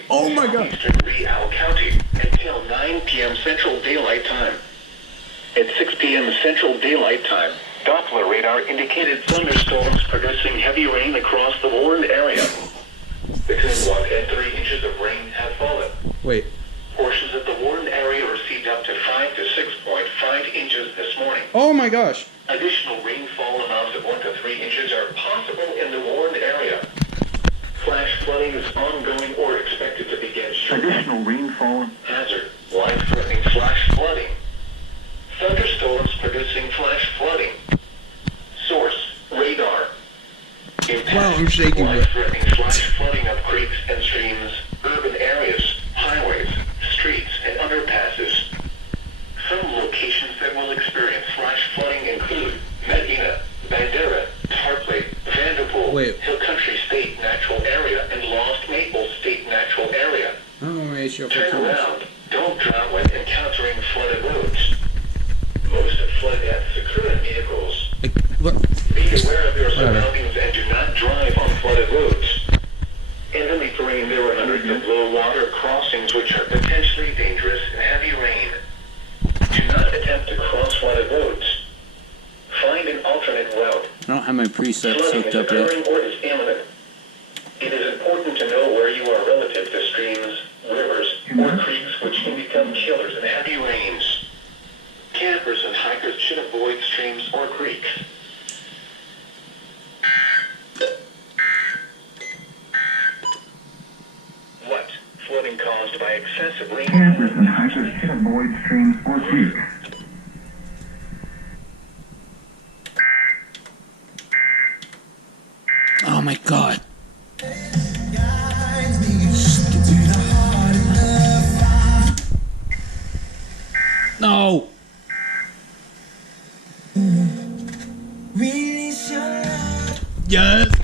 County, Oh my God. Eastern Real County, until 9 p.m. Central Daylight Time. At 6 p.m. Central Daylight Time, Doppler radar indicated thunderstorms producing heavy rain across the warned area. Between 1 and 3 inches of rain have fallen. Wait. Portions of the warned area received up to 5 to 6.5 inches this morning. Oh my gosh. Additional rainfall amounts of 1 to 3 inches are possible in the warned area. Flash flooding is ongoing or expected to begin shortly. Additional rainfall hazard. Life-threatening flash flooding. Thunderstorms producing flash flooding. Source, radar. Impact, Wow, I'm shaking. life-threatening flash flooding of creeks and streams, urban areas, highways, streets, and underpasses. Some locations that will experience flash flooding include Medina, Bandera, Tarpley, Vanderpool, Hill Country State Natural Area, and Lost Maple State Natural Area. Turn around. Don't drown when encountering flooded roads. Most flood deaths occur in vehicles. Be aware of your surroundings and do not drive on flooded roads. In the terrain, there are hundreds of low-water crossings which are potentially dangerous in heavy rain. Do not attempt to cross flooded roads. Find an alternate route. I don't have my presets Flooding hooked is up yet. occurring or is imminent. It is important to know where you are relative to streams, rivers, or creeks which can become killers in heavy rains. Campers and hikers should avoid streams or creeks. What? Flooding caused by excessive rain. Campers and hikers should avoid streams or creeks. Oh my God. No. Yes.